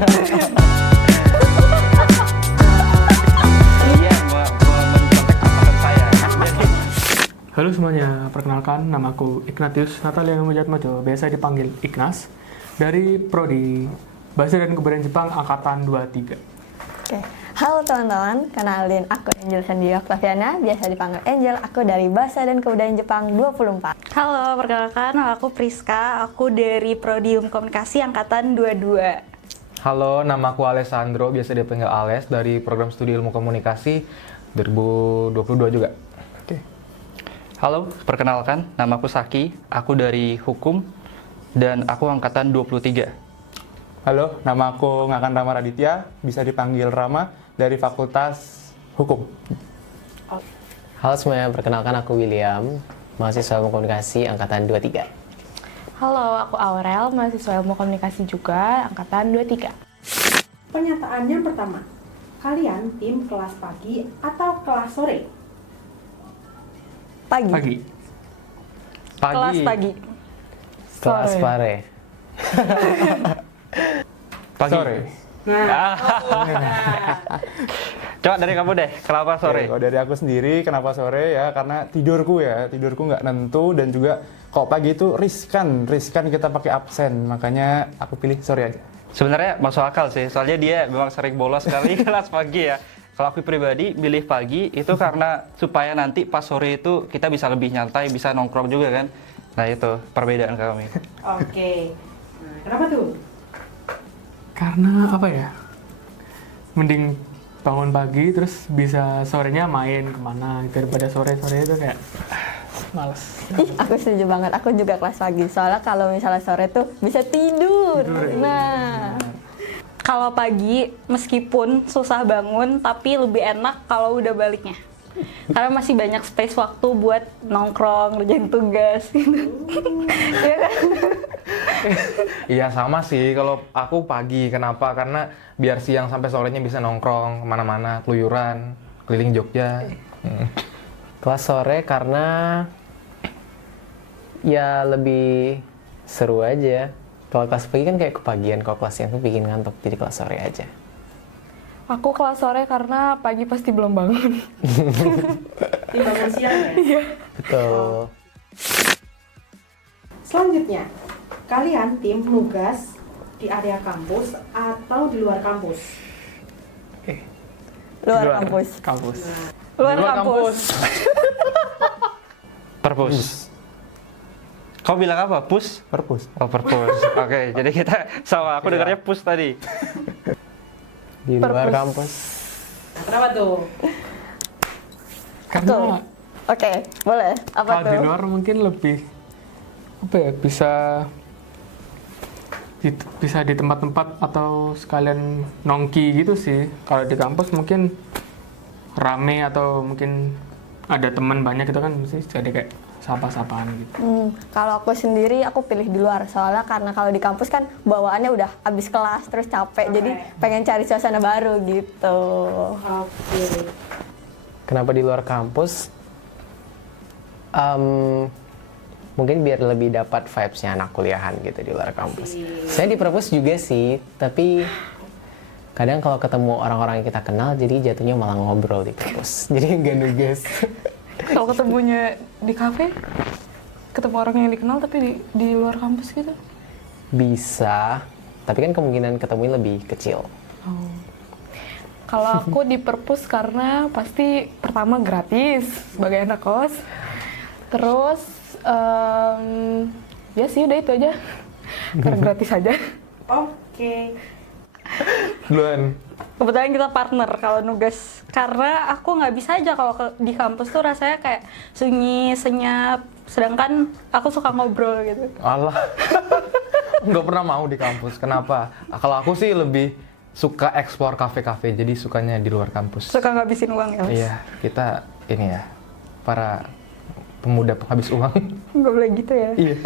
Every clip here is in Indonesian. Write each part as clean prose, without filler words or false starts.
Iya, mencontek angkatan saya. Halo semuanya, perkenalkan nama aku Ignatius Natalia Mujatmajo, biasa dipanggil Ignas, dari Prodi Bahasa dan Kebudayaan Jepang Angkatan 23. Oke. Halo teman-teman, kenalin aku Angel Sandy Octaviana, biasa dipanggil Angel, aku dari Bahasa dan Kebudayaan Jepang 24. Halo, perkenalkan nama aku Priska, aku dari Prodi Komunikasi Angkatan 22. Halo, nama aku Alessandro, biasa dipanggil Ales, dari program studi ilmu komunikasi 2022 juga. Halo, perkenalkan nama aku Saki, aku dari Hukum dan aku angkatan 23. Halo, nama aku Ngakan Rama Raditya, bisa dipanggil Rama, dari Fakultas Hukum. Halo semuanya, perkenalkan aku William, mahasiswa ilmu komunikasi angkatan 23. Halo, aku Aurel, mahasiswa ilmu komunikasi juga, angkatan 23. Pernyataan yang pertama, kalian tim kelas pagi atau kelas sore? Pagi. Kelas pagi. Kelas pare. Pagi. Sore. Coba dari kamu deh, kenapa sore? Kalau dari aku sendiri, kenapa sore ya? Karena tidurku nggak nentu dan juga kalau pagi itu riskan kita pakai absen, makanya aku pilih sore aja. Sebenarnya masuk akal sih, soalnya dia memang sering bolos sekali kelas pagi ya. Kalau aku pribadi milih pagi itu karena supaya nanti pas sore itu kita bisa lebih nyantai, bisa nongkrong juga kan. Nah itu perbedaan kami. Oke. Nah, kenapa tuh? Karena apa ya? Mending bangun pagi terus bisa sorenya main kemana, daripada sore itu kayak males. Ih, aku setuju banget, aku juga kelas pagi, soalnya kalau misalnya sore tuh bisa tidur. Nah, Kalau pagi, meskipun susah bangun, tapi lebih enak kalau udah baliknya. Karena masih banyak space waktu buat nongkrong, ngerjain tugas gitu. Iya kan? Iya sama sih, kalau aku pagi, kenapa? Karena biar siang sampai sorenya bisa nongkrong kemana-mana, keluyuran, keliling Jogja. Kelas sore karena ya lebih seru aja. Kalau kelas pagi kan kayak kepagian, kalau kelas siang tuh bikin ngantuk, jadi kelas sore aja. Aku kelas sore karena pagi pasti belum bangun. Tim bangun siang ya? Iya. Betul. Selanjutnya, kalian tim nugas di area kampus atau di luar kampus? luar kampus. Luar kampus. Perpus. Kau bilang apa? Pus? Perpus. Oh, perpus. Oke, jadi kita sama. Aku dengarnya pus tadi. Di luar kampus. Nah, kenapa tuh? Karena Oke, boleh. Apa kalau di tuh? luar mungkin lebih apa ya, bisa di tempat-tempat atau sekalian nongki gitu sih. Kalau di kampus mungkin rame atau mungkin ada teman banyak gitu kan, mesti jadi kayak sapa-sapaan gitu. Kalau aku sendiri, aku pilih di luar, soalnya karena kalau di kampus kan bawaannya udah abis kelas terus capek, jadi pengen cari suasana baru gitu. Oke. Kenapa di luar kampus? Mungkin biar lebih dapat vibes-nya anak kuliahan gitu di luar kampus. Saya di perpus juga sih, tapi kadang kalau ketemu orang-orang yang kita kenal, jadi jatuhnya malah ngobrol di perpus. Jadi nggak nugas. Kalau ketemunya di kafe, ketemu orang yang dikenal tapi di luar kampus gitu. Bisa, tapi kan kemungkinan ketemunya lebih kecil. Kalau aku di perpus karena pasti pertama gratis sebagai anak kos. Terus ya sih udah itu aja. Karena gratis aja. Oke. Duluan. Kebetulan kita partner kalau nugas. Karena aku nggak bisa aja kalau di kampus tuh rasanya kayak sunyi, senyap. Sedangkan aku suka ngobrol gitu. Alah. Nggak pernah mau di kampus. Kenapa? Kalau aku sih lebih suka explore kafe-kafe, jadi sukanya di luar kampus. Suka ngabisin uang ya, Mas? Iya, kita ini ya, para pemuda penghabis uang. Nggak boleh gitu ya? Iya.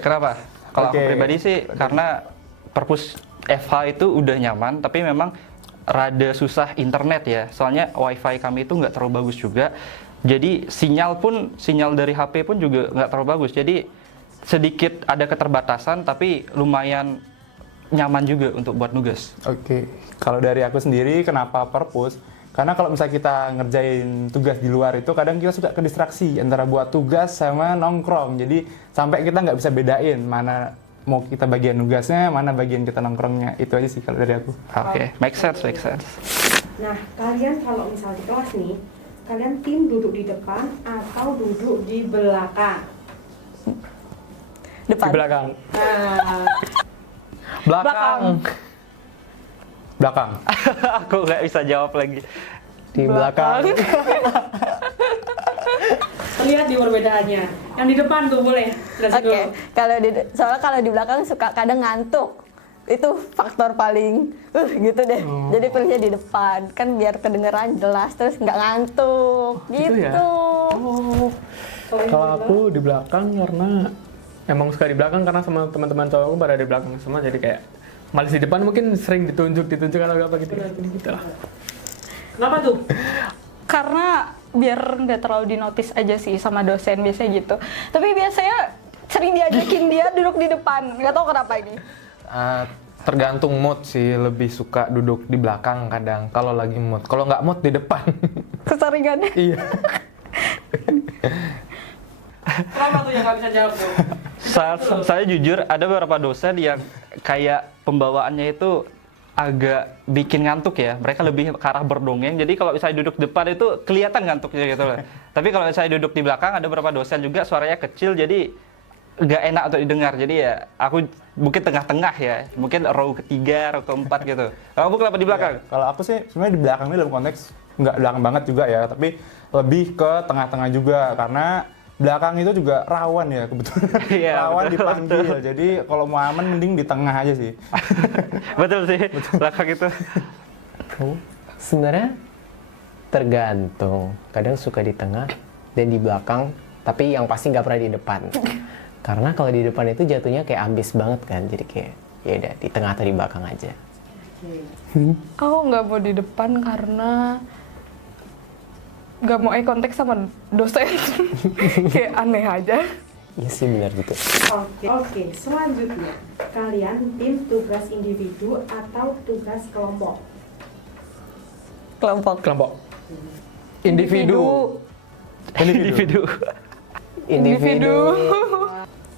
Kenapa? Kalau aku Oke. pribadi sih karena perpus FH itu udah nyaman, tapi memang rada susah internet ya. Soalnya wifi kami itu nggak terlalu bagus juga. Jadi sinyal dari HP pun juga nggak terlalu bagus. Jadi sedikit ada keterbatasan, tapi lumayan nyaman juga untuk buat nugas. Oke, kalau dari aku sendiri kenapa perpus? Karena kalau misalnya kita ngerjain tugas di luar itu kadang kita suka ke distraksi antara buat tugas sama nongkrong. Jadi sampai kita nggak bisa bedain mana mau kita bagian nugasnya, mana bagian kita nongkrongnya. Itu aja sih kalau dari aku. Oke, make sense. Nah, kalian kalau misal di kelas nih, kalian tim duduk di depan atau duduk di belakang? Depan. Di belakang. Nah, Belakang. Belakang. Aku nggak bisa jawab lagi. Di belakang. lihat di perbedaannya. Yang di depan tuh boleh. Jelasin Oke, dulu. soalnya kalau di belakang suka kadang ngantuk. Itu faktor paling gitu deh. Jadi pilihnya di depan, kan biar kedengeran jelas terus nggak ngantuk Gitu ya? gitu. Kalau aku di belakang karena emang suka di belakang karena sama teman-teman cowokku pada di belakang semua, jadi kayak malas di depan mungkin sering ditunjuk atau apa gitu. Gitu lah. Kenapa tuh? Karena biar nggak terlalu dinotis aja sih sama dosen biasanya gitu. Tapi biasanya sering diajakin dia duduk di depan, nggak tahu kenapa ini. Tergantung mood sih, lebih suka duduk di belakang kadang kalau lagi mood. Kalau nggak mood di depan. Keseringannya. Iya. Kenapa tuh yang nggak bisa jawab tuh? Saya jujur ada beberapa dosen yang kayak pembawaannya itu agak bikin ngantuk ya. Mereka lebih ke arah berdongeng. Jadi kalau saya duduk depan itu kelihatan ngantuknya gitu loh. Tapi kalau saya duduk di belakang ada beberapa dosen juga suaranya kecil jadi nggak enak untuk didengar. Jadi ya aku mungkin tengah-tengah ya. Mungkin row ketiga, row keempat gitu. Kalau kamu kenapa di belakang? Kalau aku sih sebenarnya di belakang ini dalam konteks nggak belakang banget juga ya, tapi lebih ke tengah-tengah juga karena belakang itu juga rawan ya kebetulan. Iya, Rawan betul, dipanggil. Jadi kalau mau aman mending di tengah aja sih. Betul sih, belakang itu. Sebenarnya tergantung. Kadang suka di tengah dan di belakang, tapi yang pasti nggak pernah di depan. Karena kalau di depan itu jatuhnya kayak ambis banget kan, jadi kayak ya udah di tengah atau di belakang aja. Aku nggak mau di depan karena nggak mau eye contact sama dosen. Kayak aneh aja. Iya sih benar gitu. Oke. Selanjutnya, kalian tim tugas individu atau tugas kelompok? Kelompok. Individu.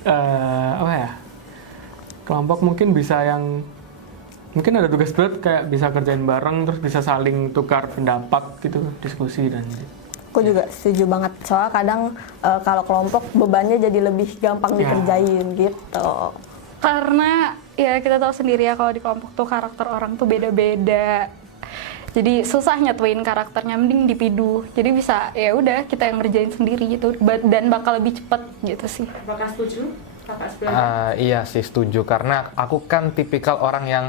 Apa ya? Kelompok mungkin bisa yang mungkin ada tugas berat kayak bisa kerjain bareng terus bisa saling tukar pendapat gitu, diskusi dan Aku juga setuju banget. Soalnya kadang kalau kelompok bebannya jadi lebih gampang dikerjain gitu. Karena ya kita tahu sendiri ya kalau di kelompok tuh karakter orang tuh beda-beda. Jadi susah nyatuin karakternya, mending individu. Jadi bisa ya udah kita yang ngerjain sendiri gitu dan bakal lebih cepet gitu sih. Apakah setuju? Kakak sebelah? Iya sih setuju karena aku kan tipikal orang yang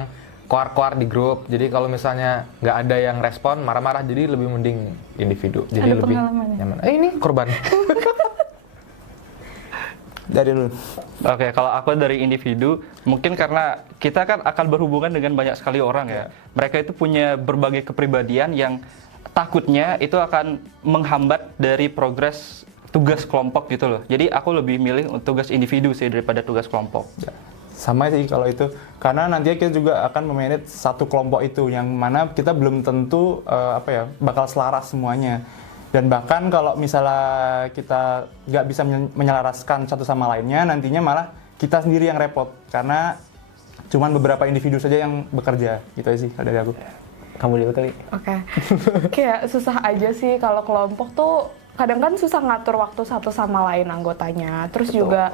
koar-koar di grup. Jadi kalau misalnya nggak ada yang respon marah-marah, jadi lebih mending individu. Jadi Ada lebih pengalaman ya? nyaman. Ini korban. Dari dulu. Oke, kalau aku dari individu, mungkin karena kita kan akan berhubungan dengan banyak sekali orang ya. Mereka itu punya berbagai kepribadian yang takutnya itu akan menghambat dari progres tugas kelompok gitu loh. Jadi aku lebih milih untuk tugas individu sih daripada tugas kelompok. Sama sih kalau itu, karena nantinya kita juga akan memanage satu kelompok itu yang mana kita belum tentu bakal selaras semuanya. Dan bahkan kalau misalnya kita nggak bisa menyelaraskan satu sama lainnya, nantinya malah kita sendiri yang repot karena cuman beberapa individu saja yang bekerja. Gitu aja sih kalau dari aku. Kamu dulu kali. Oke. Kayak susah aja sih kalau kelompok tuh kadang kan susah ngatur waktu satu sama lain anggotanya. Terus juga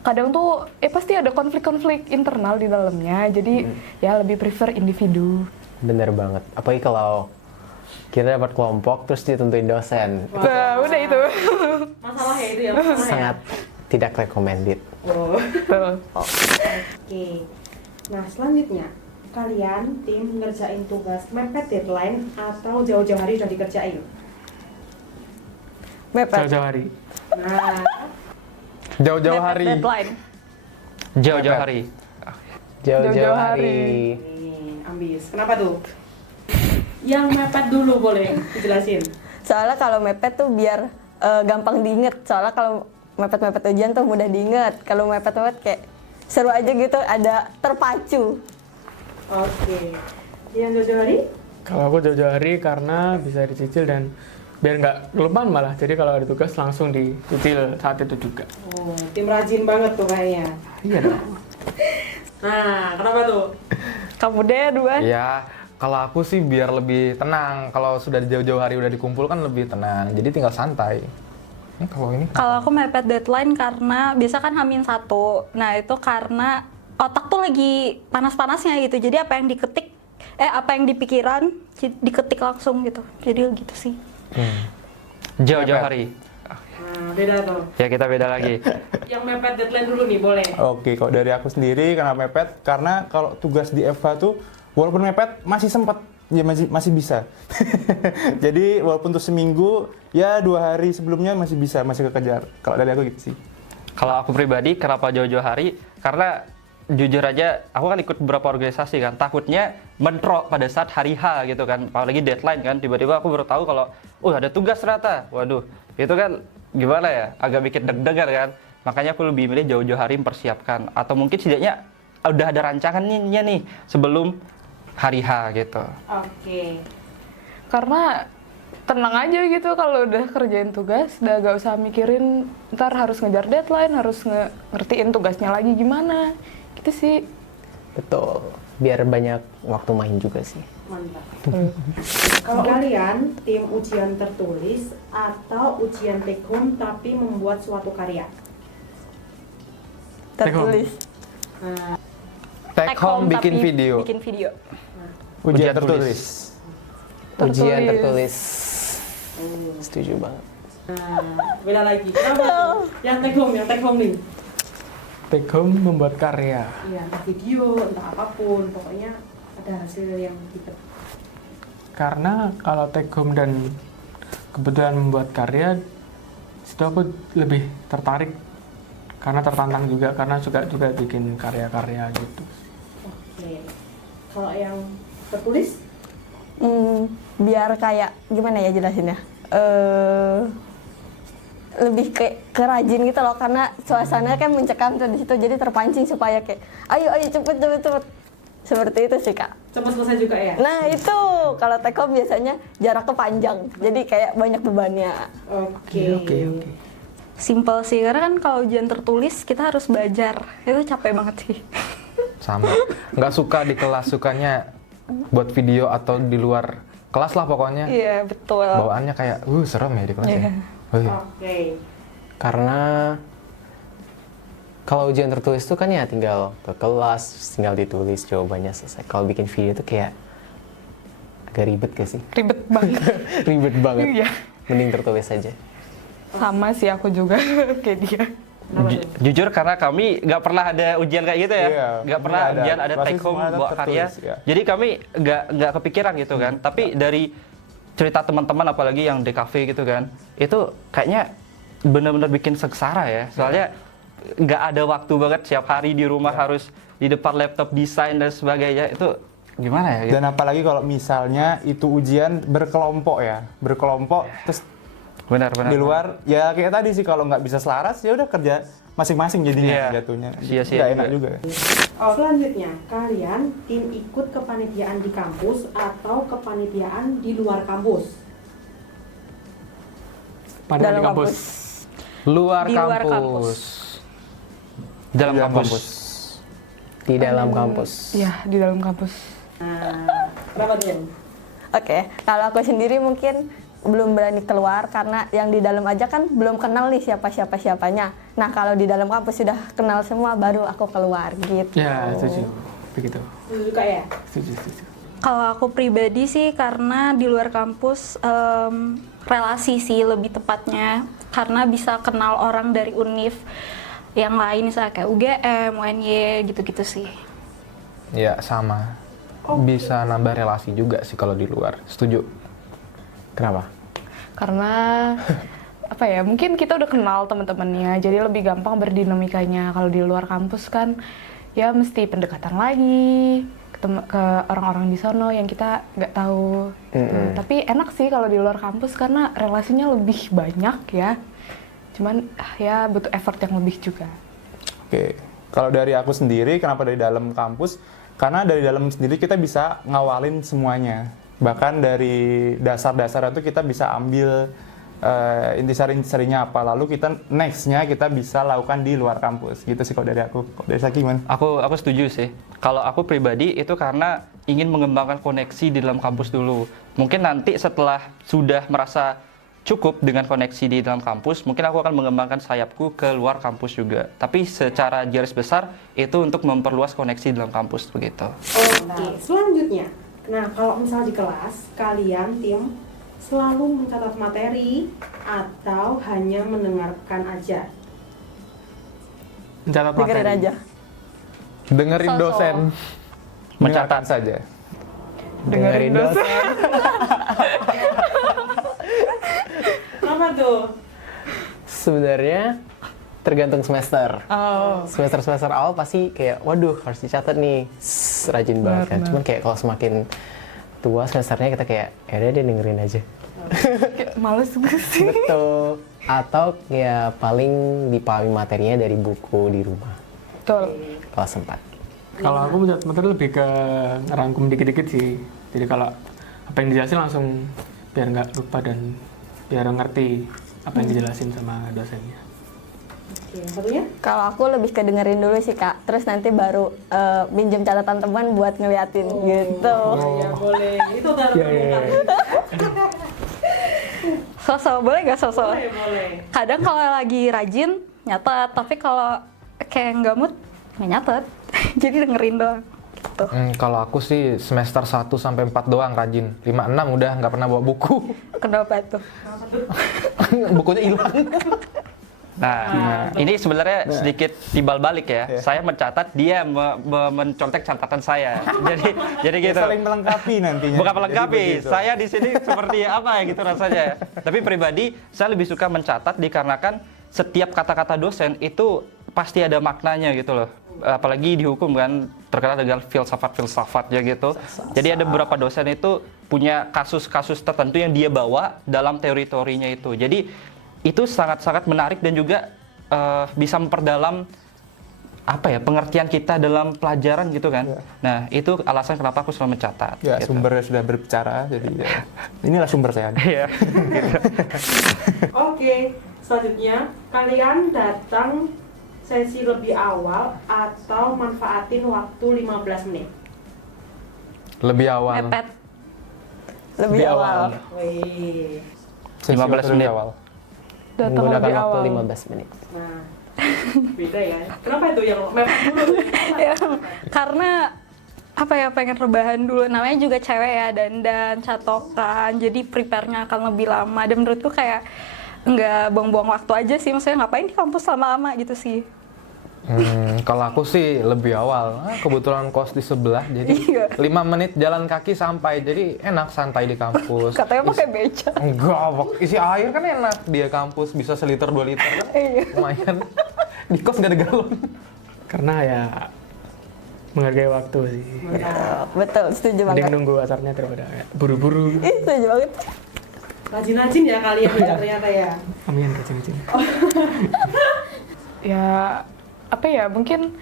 kadang tuh pasti ada konflik-konflik internal di dalamnya. Jadi ya lebih prefer individu. Bener banget. Apalagi kalau kita dapat kelompok terus ditentuin dosen. Nah, udah itu. Masalah ya itu ya? Masalah ya? Sangat tidak recommended. Oh. Betul. Oke. Nah, selanjutnya, kalian tim ngerjain tugas mepet deadline atau jauh-jauh hari udah dikerjain? Mepet. jauh-jauh hari. Nah, Jauh-jauh Mepet hari. deadline. Jauh-jauh hari. Jauh-jauh hari. ini ambis. Kenapa tuh? Yang mepet dulu boleh dijelasin. Soalnya kalau mepet tuh biar gampang diinget. Soalnya kalau mepet-mepet ujian tuh mudah diinget. Kalau mepet-mepet kayak seru aja gitu, ada terpacu. Oke. Yang jauh-jauh hari? Kalau aku jauh-jauh hari karena bisa dicicil dan biar nggak kelupaan malah. Jadi kalau ada tugas langsung dicicil saat itu juga. Oh, tim rajin banget tuh kayaknya. Iya dong. Nah, kenapa tuh? Kamu deh dua. Ya, kalau aku sih biar lebih tenang. Kalau sudah jauh-jauh hari udah dikumpul kan lebih tenang. Jadi tinggal santai. Kalau ini Kalau aku mepet deadline karena biasa kan H-1. Nah, itu karena otak tuh lagi panas-panasnya gitu. Jadi apa yang dipikiran diketik langsung gitu. Jadi gitu sih. Jauh-jauh hari. Nah, beda tuh. Ya kita beda lagi. Yang mepet deadline dulu nih, boleh? Oke, kalau dari aku sendiri kenapa mepet? Karena kalau tugas di FH tuh walaupun mepet masih sempat, ya masih bisa. Jadi walaupun tuh seminggu, ya 2 hari sebelumnya masih bisa, masih kekejar. Kalau dari aku gitu sih. Kalau aku pribadi, kenapa jauh-jauh hari? Karena jujur aja, aku kan ikut beberapa organisasi kan, takutnya mentrok pada saat hari H gitu kan, apalagi deadline kan, tiba-tiba aku baru tahu kalau, ada tugas ternyata, waduh, itu kan gimana ya, agak bikin deg-degan kan, makanya aku lebih milih jauh-jauh hari mempersiapkan, atau mungkin setidaknya udah ada rancangannya nih, sebelum hari H gitu. Oke. Karena tenang aja gitu kalau udah kerjain tugas, udah gak usah mikirin ntar harus ngejar deadline, harus ngertiin tugasnya lagi gimana. Gitu sih. Betul. Biar banyak waktu main juga sih. Mantap. Kalau kalian tim ujian tertulis atau ujian take home tapi membuat suatu karya? Tertulis. Nah, take home bikin tapi video. Bikin video. Ujian tertulis. Ujian tertulis. Setuju banget. nah, beda lagi. Kenapa tuh? Yang take home nih. Take home membuat karya. Iya, entah video, entah apapun, pokoknya ada hasil yang gitu. Karena kalau take home dan kebetulan membuat karya, situ aku lebih tertarik karena tertantang juga karena suka juga bikin karya-karya gitu. Oke. Kalau yang tertulis? Biar kayak gimana ya jelasinnya? Lebih ke rajin gitu loh, karena suasananya kan mencekam tuh di situ, jadi terpancing supaya kayak ayo cepet seperti itu sih Kak. Cepat selesai juga ya? Nah itu kalau take home biasanya jaraknya panjang, jadi kayak banyak bebannya. Oke. Simple sih, karena kan kalau ujian tertulis kita harus belajar. Itu capek banget sih. Sama. Nggak suka di kelas, sukanya buat video atau di luar kelas lah pokoknya. Iya, betul. Bawaannya kayak, serem ya di kelas ya. Oke. Karena kalau ujian tertulis tuh kan ya tinggal ke kelas, tinggal ditulis jawabannya selesai. Kalau bikin video tuh kayak agak ribet gak sih? Ribet banget. Ribet banget. Iya. Mending tertulis aja. Sama sih aku juga kayak dia. Jujur karena kami nggak pernah ada ujian kayak gitu ya, Iya, nggak pernah nggak ada. ujian ada Pasti take home semua ada bawa karya, tertulis, ya. jadi kami nggak kepikiran gitu kan. Tapi dari cerita teman-teman apalagi yang di cafe gitu kan, itu kayaknya benar-benar bikin sengsara ya. Soalnya nggak ada waktu banget, setiap hari di rumah harus di depan laptop desain dan sebagainya, itu gimana ya? Gitu. Dan apalagi kalau misalnya itu ujian berkelompok ya, terus Benar. di luar ya kayak tadi sih, kalau nggak bisa selaras ya udah kerja masing-masing jadinya Iya. jatuhnya. Sia-sia Nggak enak juga. juga. Selanjutnya, kalian tim ikut kepanitiaan di kampus atau kepanitiaan di luar kampus? Padahal di Dalam kampus. Luar Di luar kampus. Dalam Dalam kampus. Di dalam kampus. Iya, di dalam kampus. Nah, kenapa tuh? Oke, kalau aku sendiri mungkin belum berani keluar karena yang di dalam aja kan belum kenal nih siapanya. Nah kalau di dalam kampus sudah kenal semua baru aku keluar gitu. Ya, setuju. Begitu. Suka ya? Setuju. Kalau aku pribadi sih karena di luar kampus relasi sih lebih tepatnya, karena bisa kenal orang dari univ yang lain, misalnya kayak UGM, UNY gitu-gitu sih. Ya, sama. Bisa nambah relasi juga sih kalau di luar. Setuju. Kenapa? Karena apa ya, mungkin kita udah kenal teman-temannya, jadi lebih gampang berdinamikanya. Kalau di luar kampus kan ya mesti pendekatan lagi ke orang-orang di sono yang kita nggak tahu gitu. Tapi enak sih kalau di luar kampus karena relasinya lebih banyak ya, cuman ya butuh effort yang lebih juga. Oke, kalau dari aku sendiri kenapa dari dalam kampus? Karena dari dalam sendiri kita bisa ngawalin semuanya. Bahkan dari dasar-dasar itu kita bisa ambil intisari-intisarinya apa, lalu kita next-nya kita bisa lakukan di luar kampus gitu sih kalau dari aku. Kalau dari Saki gimana? Aku setuju sih. Kalau aku pribadi itu karena ingin mengembangkan koneksi di dalam kampus dulu. Mungkin nanti setelah sudah merasa cukup dengan koneksi di dalam kampus, mungkin aku akan mengembangkan sayapku ke luar kampus juga. Tapi secara garis besar itu untuk memperluas koneksi di dalam kampus begitu. Oke, selanjutnya. Nah, kalau misal di kelas kalian tim selalu mencatat materi atau hanya mendengarkan aja? Mencatat Dengerin materi. aja. Dengerin So-so. dosen. Mencatat saja. Dengerin dosen. Kenapa tuh? Sebenarnya tergantung semester. Oh. Semester awal pasti kayak, waduh harus dicatat nih, rajin banget kan. Cuman kayak kalau semakin tua semesternya kita kayak, ya udah deh dengerin aja. Kayak males juga sih. Betul. Atau ya paling dipahami materinya dari buku di rumah, Betul. kalau sempat. Kalau aku mencatat materi lebih ke ngerangkum dikit-dikit sih. Jadi kalau apa yang dijelasin langsung biar nggak lupa dan biar ngerti apa yang dijelasin sama dosennya. Oke, yang satunya? Kalau aku lebih ke dengerin dulu sih Kak, terus nanti baru minjem catatan teman buat ngeliatin gitu. Ya boleh, itu udah Sosok boleh nggak sosok? boleh. Kadang kalau lagi rajin nyatet, tapi kalau kayak nggak mood nggak nyatet. Jadi dengerin doang. Gitu. Kalau aku sih semester 1 sampai 4 doang rajin. 5, 6 udah nggak pernah bawa buku. Kenapa tuh? Bukunya hilang. Nah, ini sebenarnya sedikit timbal balik ya. Saya mencatat, dia mencontek catatan saya. Jadi gitu. Saling melengkapi nantinya. Bukan Jadi melengkapi. begitu. Saya di sini seperti apa ya gitu rasanya. Tapi pribadi saya lebih suka mencatat dikarenakan setiap kata-kata dosen itu pasti ada maknanya gitu loh. Apalagi di hukum kan terkenal dengan filsafat-filsafatnya gitu. Jadi ada beberapa dosen itu punya kasus-kasus tertentu yang dia bawa dalam teori-teorinya itu. Jadi itu sangat-sangat menarik dan juga bisa memperdalam apa ya pengertian kita dalam pelajaran gitu kan. Nah itu alasan kenapa aku selalu mencatat. Ya, gitu. sumbernya sudah berbicara, jadi ya. Inilah sumber saya. Iya. Oke, selanjutnya kalian datang sesi lebih awal atau manfaatin waktu 15 menit? Lebih awal. Mepet. Lebih awal. Wih. Sesi 15 waktu menit. awal. Datang Menggunakan lebih waktu awal. 15 menit. Nah, beda ya. Kenapa itu yang mepet dulu? Ya, karena apa ya pengen rebahan dulu. Namanya juga cewek ya, dandan, catokan. Jadi prepare-nya akan lebih lama. Dan menurutku kayak nggak buang-buang waktu aja sih. Maksudnya ngapain di kampus lama-lama gitu sih. Kalau aku sih lebih awal. Kebetulan kos di sebelah, jadi Iya. 5 menit jalan kaki sampai. Jadi enak santai di kampus. Katanya pakai beca. Enggak, isi air kan enak dia kampus bisa seliter 2 liter kan. Lumayan. Di kos nggak ada galon. Karena ya menghargai waktu sih. Betul, setuju Mending banget. nunggu asarnya daripada kayak buru-buru. Ih, setuju banget. Rajin-rajin ya kalian ya ternyata ya. Amin kecil-kecil. Ya apa ya mungkin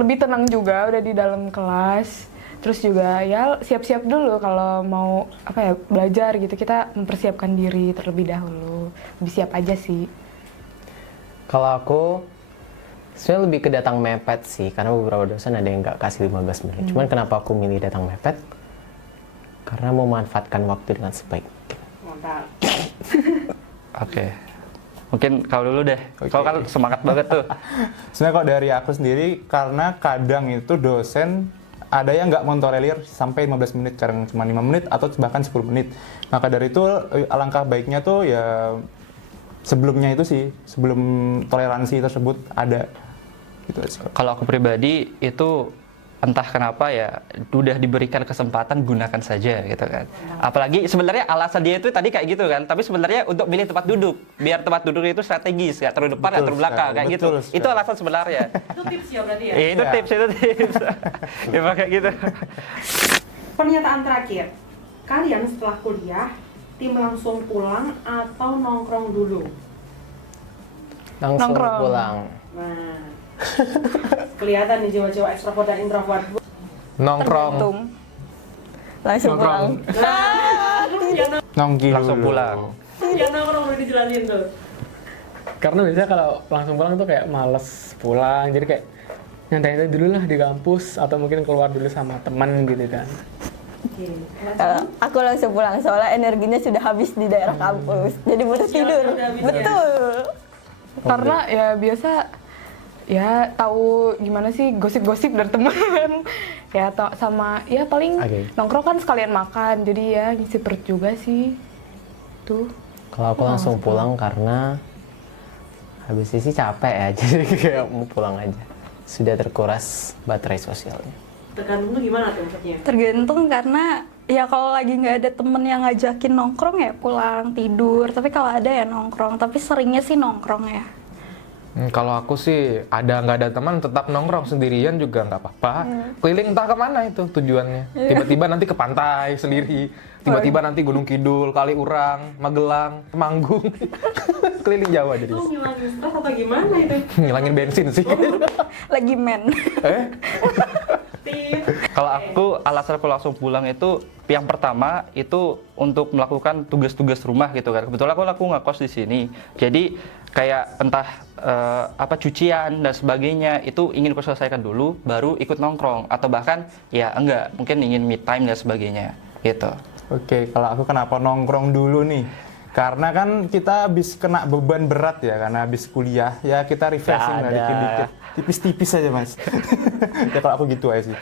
lebih tenang juga udah di dalam kelas. Terus juga ya siap-siap dulu kalau mau apa ya belajar gitu, kita mempersiapkan diri terlebih dahulu. Lebih siap aja sih. Kalau aku sebenarnya lebih ke datang mepet sih, karena beberapa dosen ada yang nggak kasih 15 menit. Cuman kenapa aku milih datang mepet? Karena memanfaatkan waktu dengan sebaik. Mantap. Oke. Mungkin kau dulu deh. Kau kan semangat banget tuh. Sebenarnya kalau dari aku sendiri, karena kadang itu dosen ada yang nggak mentolerir sampai 15 menit, kadang cuma 5 menit atau bahkan 10 menit. Maka dari itu alangkah baiknya tuh ya sebelumnya itu sih, sebelum toleransi tersebut ada. Gitu aja. Kalau aku pribadi itu entah kenapa ya udah diberikan kesempatan gunakan saja gitu kan. Apalagi sebenarnya alasan dia itu tadi kayak gitu kan, tapi sebenarnya untuk milih tempat duduk biar tempat duduk itu strategis, nggak terlalu depan, nggak terlalu belakang kayak gitu. betul sekali. Itu alasan sebenarnya. Itu tips ya berarti ya? Ya, itu Iya. tips. Ya kayak gitu. Pernyataan terakhir, kalian setelah kuliah, tim langsung pulang atau nongkrong dulu? Langsung Nongkrong. pulang. Nah, kelihatan nih jiwa-jiwa ekstrovert dan introvert. Nongkrong. Tergantung. Langsung pulang. Nongki Langsung dulu. pulang. Yang nongkrong udah dijelasin tuh. Karena biasanya kalau langsung pulang tuh kayak males pulang, jadi kayak nyantai dulu lah di kampus atau mungkin keluar dulu sama teman gitu kan. Oke. Kalau aku langsung pulang soalnya energinya sudah habis di daerah kampus. Jadi butuh tidur. udah habis ya? Betul. Karena ya biasa ya tahu gimana sih gosip-gosip dari teman. Ya sama ya paling Oke. nongkrong kan sekalian makan. Jadi ya ngisi perut juga sih. Tuh. Kalau aku langsung pulang karena habis sih capek ya, jadi kayak mau pulang aja. Sudah terkuras baterai sosialnya. Tergantung tuh gimana tuh maksudnya? Tergantung karena ya kalau lagi nggak ada temen yang ngajakin nongkrong ya pulang tidur. Tapi kalau ada ya nongkrong. Tapi seringnya sih nongkrong ya. Kalau aku sih nggak ada teman tetap nongkrong sendirian juga nggak apa-apa. Keliling entah kemana itu tujuannya. Tiba-tiba nanti ke pantai sendiri. Tiba-tiba nanti Gunung Kidul, Kaliurang, Magelang, Temanggung. Keliling Jawa jadi. Lu ngilangin stres atau gimana itu? Ngilangin bensin sih. Lagi men. Kalau aku alasan aku langsung pulang itu yang pertama itu untuk melakukan tugas-tugas rumah gitu kan. Kebetulan aku ngekos di sini. Jadi kayak entah cucian dan sebagainya itu ingin aku selesaikan dulu baru ikut nongkrong atau bahkan ya enggak, mungkin ingin me time dan sebagainya gitu. Oke, kalau aku kenapa nongkrong dulu nih? Karena kan kita habis kena beban berat ya, karena habis kuliah ya kita refreshing lah Ada. dikit-dikit. Tipis-tipis aja mas. Ya kalau aku gitu aja sih.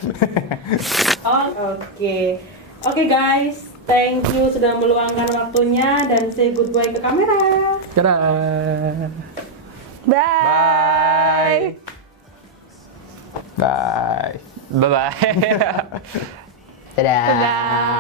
Oke. Oke guys, thank you sudah meluangkan waktunya dan say goodbye ke kamera. Dadah. Bye. Bye. Bye bye. Dadah. Dadah.